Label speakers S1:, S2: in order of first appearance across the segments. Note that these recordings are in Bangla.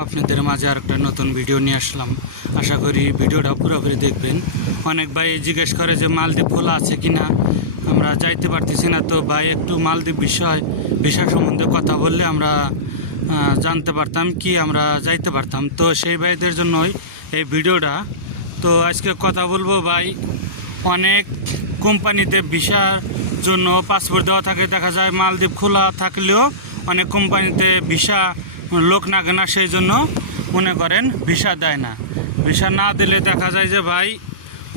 S1: আপনাদের মাঝে আর একটা নতুন ভিডিও নিয়ে আসলাম। আশা করি ভিডিওটা পুরোপুরি দেখবেন। অনেক ভাই জিজ্ঞেস করে যে, মালদ্বীপ খোলা আছে কি না? আমরা যাইতে পারতেছি না। তো ভাই, একটু মালদ্বীপ বিষয় বিষয় সম্বন্ধে কথা বললে আমরা জানতে পারতাম কি আমরা যাইতে পারতাম। তো সেই ভাইদের জন্যই এই ভিডিওটা তো আজকে কথা বলব ভাই, অনেক কোম্পানিতে ভিসার জন্য পাসপোর্ট দেওয়া থাকে। দেখা যায় মালদ্বীপ খোলা থাকলেও অনেক কোম্পানিতে ভিসা লোক না কেনা সেই জন্য মনে করেন ভিসা দেয় না। ভিসা না দিলে দেখা যায় যে ভাই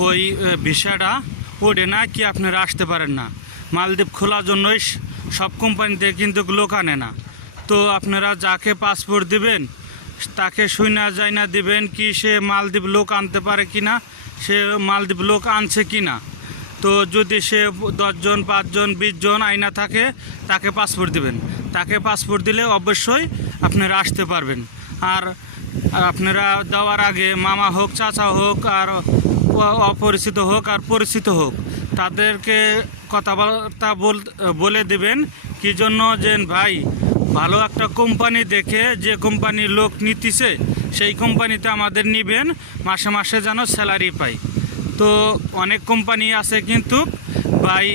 S1: ওই ভিসাটা ওঠে না, কি আপনারা আসতে পারেন না। মালদ্বীপ খোলার জন্যই সব কোম্পানিতে কিন্তু লোক আনে না। তো আপনারা যাকে পাসপোর্ট দিবেন, তাকে শুনা যায় না দিবেন কি সে মালদ্বীপ লোক আনতে পারে কি না, সে মালদ্বীপ লোক আনছে কি না। তো যদি সে দশজন, পাঁচজন, বিশজন আইনা থাকে, তাকে পাসপোর্ট দিবেন। তাকে পাসপোর্ট দিলে অবশ্যই আপনারা আসতে পারবেন। আর আপনারা দেওয়ার আগে মামা হোক, চাচা হোক, আর অপরিচিত হোক, আর পরিচিত হোক, তাদেরকে কথাবার্তা বল দেবেন কি জন্য যে, ভাই, ভালো একটা কোম্পানি দেখে যে কোম্পানির লোক নিতেছে, সেই কোম্পানিতে আমাদের নিবেন, মাসে মাসে যেন স্যালারি পাই। তো অনেক কোম্পানি আছে কিন্তু, ভাই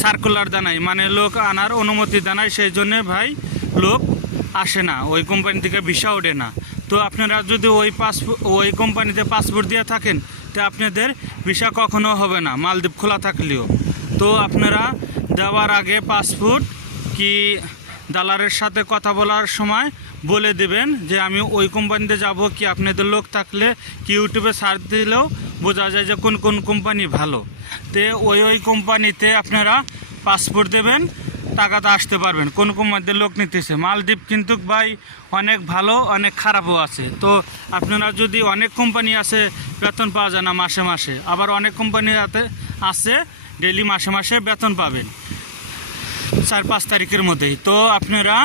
S1: সার্কুলার দানাই মানে লোক আনার অনুমতি দানায় সেই জন্যে ভাই লোক আসে না, ওই কোম্পানি থেকে ভিসা ওঠে না। তো আপনারা যদি ওই পাসপোর্ট ওই কোম্পানিতে পাসপোর্ট দিয়ে থাকেন, তো আপনাদের ভিসা কখনো হবে না, মালদ্বীপ খোলা থাকলেও। তো আপনারা দেওয়ার আগে পাসপোর্ট কি দালারের সাথে কথা বলার সময় বলে দেবেন যে আমি ওই কোম্পানিতে যাব কি আপনাদের লোক থাকলে কি ইউটিউবে সার্চ দিলেও বোঝা যায় যে কোন কোন কোম্পানি ভালো। তে ওই ওই কোম্পানিতে আপনারা পাসপোর্ট দেবেন, টাকাতে আসতে পারবেন। কোন কোম্পানিতে লোক নিতেছে। মালদ্বীপ কিন্তু ভাই অনেক ভালো, অনেক খারাপও আছে। তো আপনারা যদি অনেক কোম্পানি আছে, বেতন পাওয়া যায় না মাসে মাসে। আবার অনেক কোম্পানি আছে ডেলি মাসে মাসে বেতন পাবেন। চার পাঁচ তারিখের মধ্যেই। তো আপনারা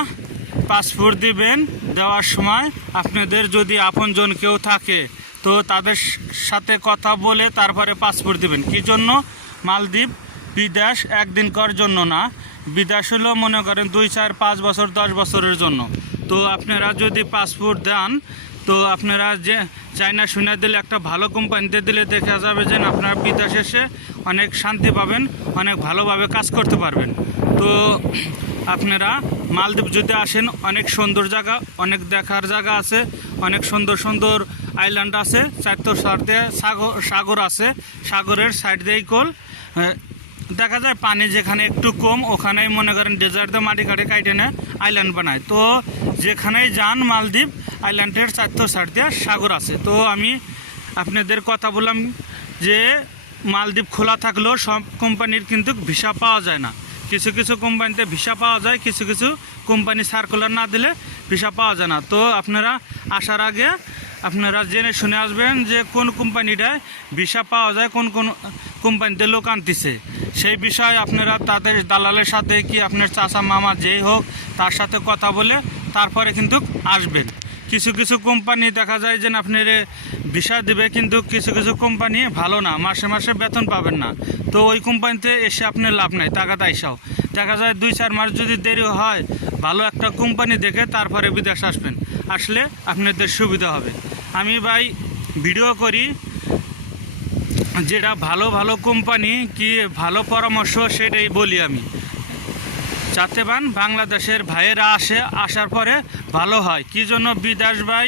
S1: পাসপোর্ট দিবেন, দেওয়ার সময় আপনাদের যদি আপনজন কেউ থাকে তো তাদের সাথে কথা বলে তারপরে পাসপোর্ট দিবেন। কি জন্য? মালদ্বীপ বিদেশ একদিন কর জন্য না। বিদেশ হলো মনে করেন দুই, চার, পাঁচ বছর, দশ বছরের জন্য। তো আপনারা যদি পাসপোর্ট দেন, তো আপনারা যে চাইনা শুনে দিলে একটা ভালো কোম্পানিতে দিলে দেখা যাবে যে আপনারা বিদেশ এসে অনেক শান্তি পাবেন, অনেক ভালোভাবে কাজ করতে পারবেন। তো আপনারা মালদ্বীপ যদি আসেন, অনেক সুন্দর জায়গা, অনেক দেখার জায়গা আছে, অনেক সুন্দর সুন্দর আইল্যান্ড আছে চারটো সাইডে সাগর সাগর আছে, সাগরের সাইড দিয়েই কোল। দেখা যায় পানি যেখানে একটু কম, ওখানেই মনে করেন ডেজার্ট দিয়ে মাটি কাটে কাটে নেয় আইল্যান্ড বানায়। তো যেখানেই যান মালদ্বীপ আইল্যান্ডের চারটো সাইড দিয়ে সাগর আছে। তো আমি আপনাদের কথা বললাম যে মালদ্বীপ খোলা থাকলেও সব কোম্পানির কিন্তু ভিসা পাওয়া যায় না। কিছু কিছু কোম্পানিতে ভিসা পাওয়া যায়, কিছু কিছু কোম্পানি সার্কুলার না দিলে ভিসা পাওয়া যায় না। তো আপনারা আসার আগে আপনারা জেনে শুনে আসবেন যে কোন কোম্পানিটায় ভিসা পাওয়া যায়, কোন কোন কোম্পানিতে লোক আনতেছে। সেই বিষয়ে আপনারা তাদের দালালের সাথে কি আপনার চাচা, মামা যেই হোক, তার সাথে কথা বলে তারপরে কিন্তু আসবেন। কিছু কিছু কোম্পানি দেখা যায় যে আপনার ভিসা দিবে, কিন্তু কিছু কিছু কোম্পানি ভালো না, মাসে মাসে বেতন পাবেন না। তো ওই কোম্পানিতে এসে আপনার লাভ নাই, টাকা তাইসাও দেখা যায় দুই, চার মাস যদি দেরি হয়, ভালো একটা কোম্পানি দেখে তারপরে বিদেশ আসবেন। আসলে আপনাদের সুবিধা হবে। আমি ভাই ভিডিও করি, যেটা ভালো ভালো কোম্পানি কি ভালো পরামর্শ সেটাই বলি আমি। যাতে বাংলাদেশের ভাইয়েরা আসে, আসার পরে ভালো হয়। কি জন্য বিদেশ ভাই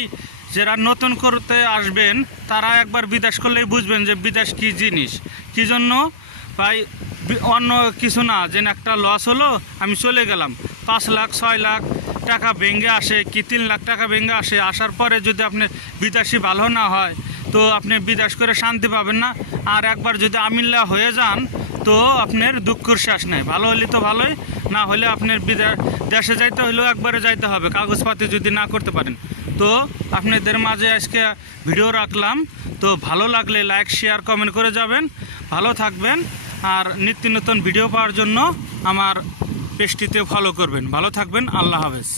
S1: যারা নতুন করতে আসবেন, তারা একবার বিদেশ করলেই বুঝবেন যে বিদেশ কি জিনিস। কি জন্য? ভাই অন্য কিছু না, যেন একটা লস হলো, আমি চলে গেলাম। পাঁচ লাখ, ছয় লাখ টাকা ভেঙে আসে, কি তিন লাখ টাকা ভেঙে আসে, আসার পরে যদি আপনি বিদেশি ভালো না হয়, তো আপনি বিদেশ করে শান্তি পাবেন না। আর একবার যদি আমিল্লা হয়ে যান, তো আপনার দুঃখের শেষ নেই। ভালো হলে তো ভালোই, না হলে আপনার বিদেশ দেশে যাইতে হলেও একবারে যাইতে হবে, কাগজপাতি যদি না করতে পারেন। তো আপনাদের মাঝে আজকে ভিডিও রাখলাম। তো ভালো লাগলে লাইক শেয়ার কমেন্ট করে যাবেন। ভালো থাকবেন। আর নিত্য নতুন ভিডিও পাওয়ার জন্য আমার পেজটিতে ফলো করবেন। ভালো থাকবেন। আল্লাহ হাফেজ।